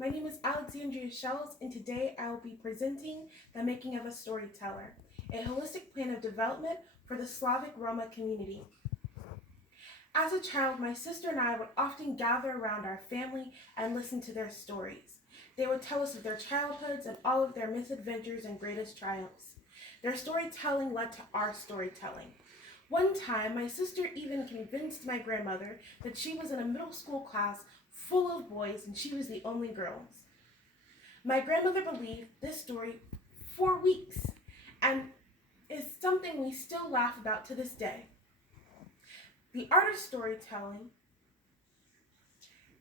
my name is Alexandria Shells, and today I will be presenting The Making of a Storyteller, a holistic plan of development for the Slavic Roma community. As a child, my sister and I would often gather around our family and listen to their stories. They would tell us of their childhoods and all of their misadventures and greatest triumphs. Their storytelling led to our storytelling. One time, my sister even convinced my grandmother that she was in a middle school class full of boys and she was the only girl. My grandmother believed this story for weeks and is something we still laugh about to this day. The art of storytelling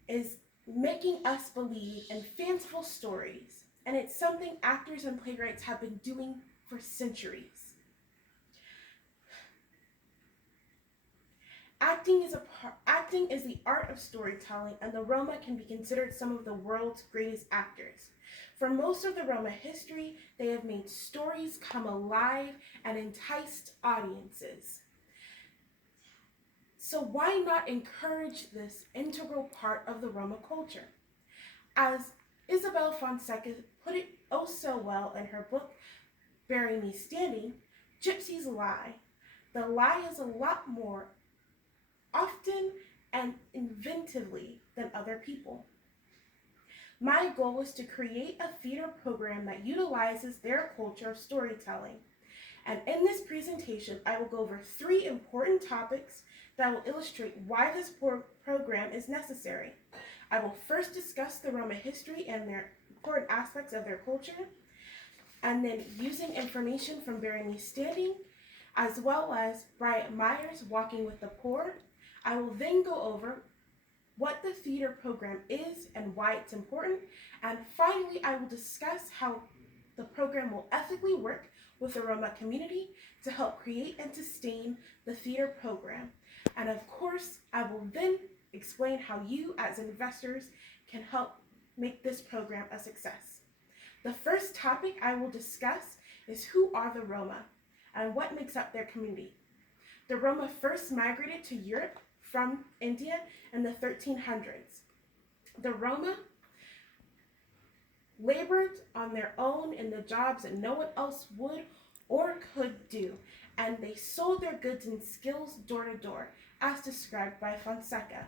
is making us believe in fanciful stories, and it's something actors and playwrights have been doing for centuries. Acting is the art of storytelling, and the Roma can be considered some of the world's greatest actors. For most of the Roma history, they have made stories come alive and enticed audiences. So why not encourage this integral part of the Roma culture? As Isabel Fonseca put it oh so well in her book, Bury Me Standing, gypsies lie. The lie is a lot more often and inventively than other people. My goal is to create a theater program that utilizes their culture of storytelling. And in this presentation, I will go over 3 important topics that will illustrate why this program is necessary. I will first discuss the Roma history and their important aspects of their culture, and then using information from Bury Me Standing, as well as Bryant Myers' Walking with the Poor. I will then go over what the theater program is and why it's important, and finally I will discuss how the program will ethically work with the Roma community to help create and sustain the theater program. And of course, I will then explain how you as investors can help make this program a success. The first topic I will discuss is who are the Roma and what makes up their community. The Roma first migrated to Europe from India in the 1300s. The Roma labored on their own in the jobs that no one else would or could do, and they sold their goods and skills door to door, as described by Fonseca.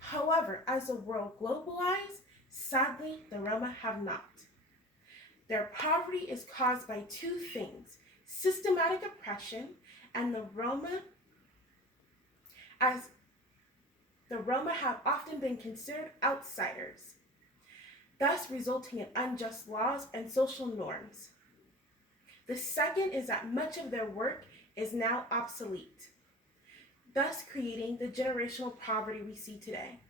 However, as the world globalized, sadly, the Roma have not. Their poverty is caused by 2 things: systematic oppression and the Roma have often been considered outsiders, thus resulting in unjust laws and social norms. The second is that much of their work is now obsolete, thus creating the generational poverty we see today.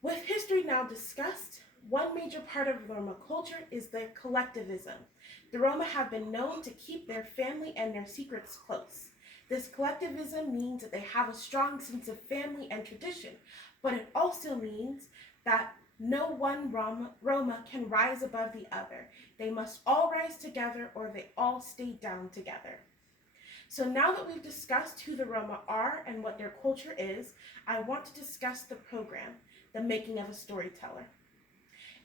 With history now discussed, one major part of Roma culture is their collectivism. The Roma have been known to keep their family and their secrets close. This collectivism means that they have a strong sense of family and tradition, but it also means that no one Roma can rise above the other. They must all rise together or they all stay down together. So now that we've discussed who the Roma are and what their culture is, I want to discuss the program, The Making of a Storyteller.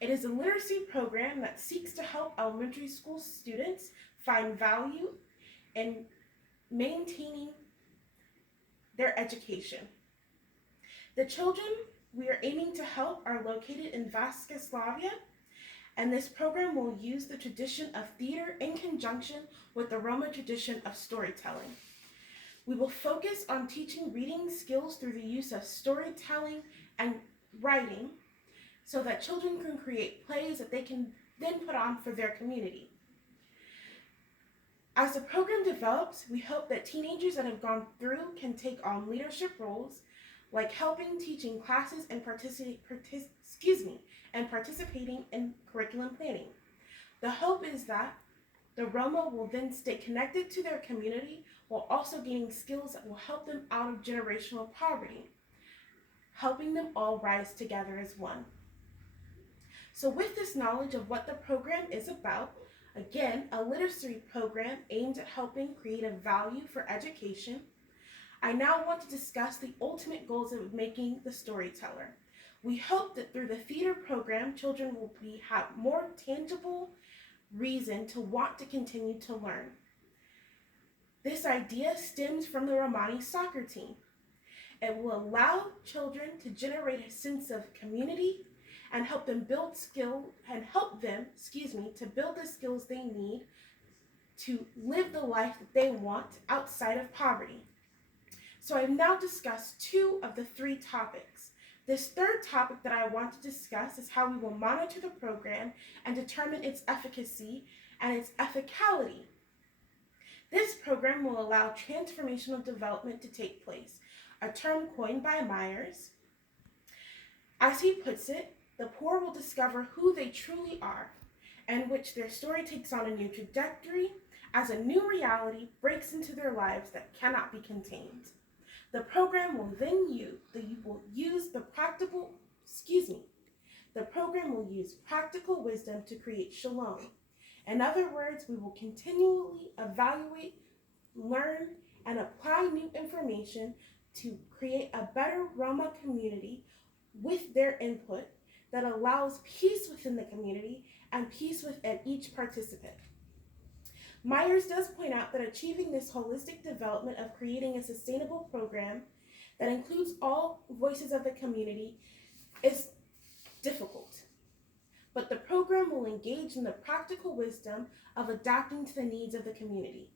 It is a literacy program that seeks to help elementary school students find value in maintaining their education. The children we are aiming to help are located in Vaskoslavia, and this program will use the tradition of theater in conjunction with the Roma tradition of storytelling. We will focus on teaching reading skills through the use of storytelling and writing so that children can create plays that they can then put on for their community. As the program develops, we hope that teenagers that have gone through can take on leadership roles, like helping teaching classes and participating in curriculum planning. The hope is that the Roma will then stay connected to their community while also gaining skills that will help them out of generational poverty, helping them all rise together as one. So with this knowledge of what the program is about, again, a literacy program aimed at helping create a value for education, I now want to discuss the ultimate goals of making the storyteller. We hope that through the theater program, children will have more tangible reason to want to continue to learn. This idea stems from the Romani soccer team. It will allow children to generate a sense of community and help them build to build the skills they need to live the life that they want outside of poverty. So I've now discussed 2 of the 3 topics. This third topic that I want to discuss is how we will monitor the program and determine its efficacy and its ethicality. This program will allow transformational development to take place, a term coined by Myers. As he puts it, the poor will discover who they truly are, in which their story takes on a new trajectory as a new reality breaks into their lives that cannot be contained. The program will then use practical wisdom to create shalom. In other words, we will continually evaluate, learn, and apply new information to create a better Roma community with their input that allows peace within the community and peace within each participant. Myers does point out that achieving this holistic development of creating a sustainable program that includes all voices of the community is difficult, but the program will engage in the practical wisdom of adapting to the needs of the community.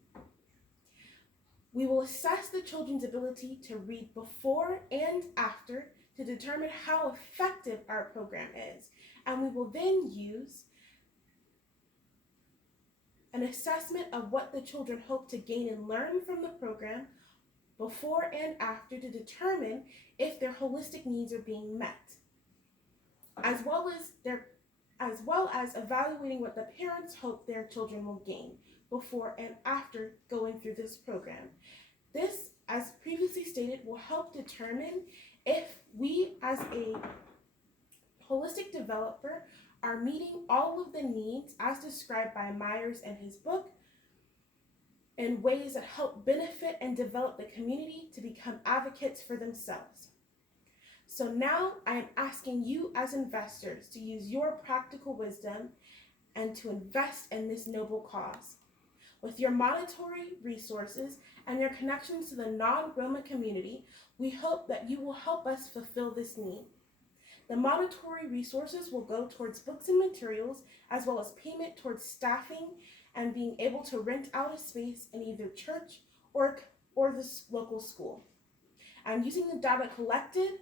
We will assess the children's ability to read before and after to determine how effective our program is, and we will then use an assessment of what the children hope to gain and learn from the program before and after to determine if their holistic needs are being met, as well as evaluating what the parents hope their children will gain before and after going through this program. This, as previously stated, will help determine if we as a holistic developer are meeting all of the needs as described by Myers in his book in ways that help benefit and develop the community to become advocates for themselves. So now I am asking you as investors to use your practical wisdom and to invest in this noble cause. With your monetary resources and your connections to the non-Roma community, we hope that you will help us fulfill this need. The monetary resources will go towards books and materials, as well as payment towards staffing and being able to rent out a space in either church or the local school. And using the data collected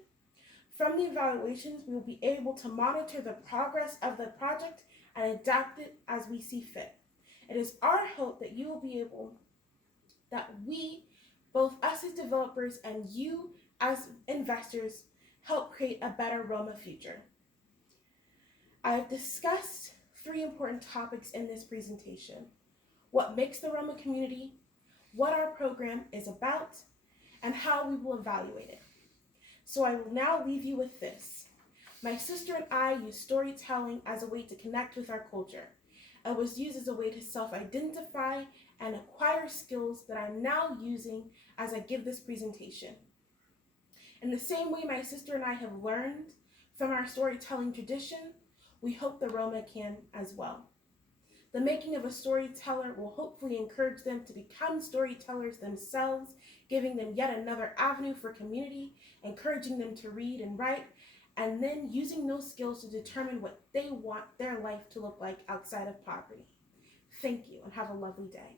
from the evaluations, we will be able to monitor the progress of the project and adapt it as we see fit. It is our hope that we, both us as developers and you as investors, help create a better Roma future. I've discussed 3 important topics in this presentation: what makes the Roma community, what our program is about, and how we will evaluate it. So I will now leave you with this. My sister and I use storytelling as a way to connect with our culture. It was used as a way to self-identify and acquire skills that I'm now using as I give this presentation. In the same way my sister and I have learned from our storytelling tradition, we hope the Roma can as well. The making of a storyteller will hopefully encourage them to become storytellers themselves, giving them yet another avenue for community, encouraging them to read and write, and then using those skills to determine what they want their life to look like outside of poverty. Thank you and have a lovely day.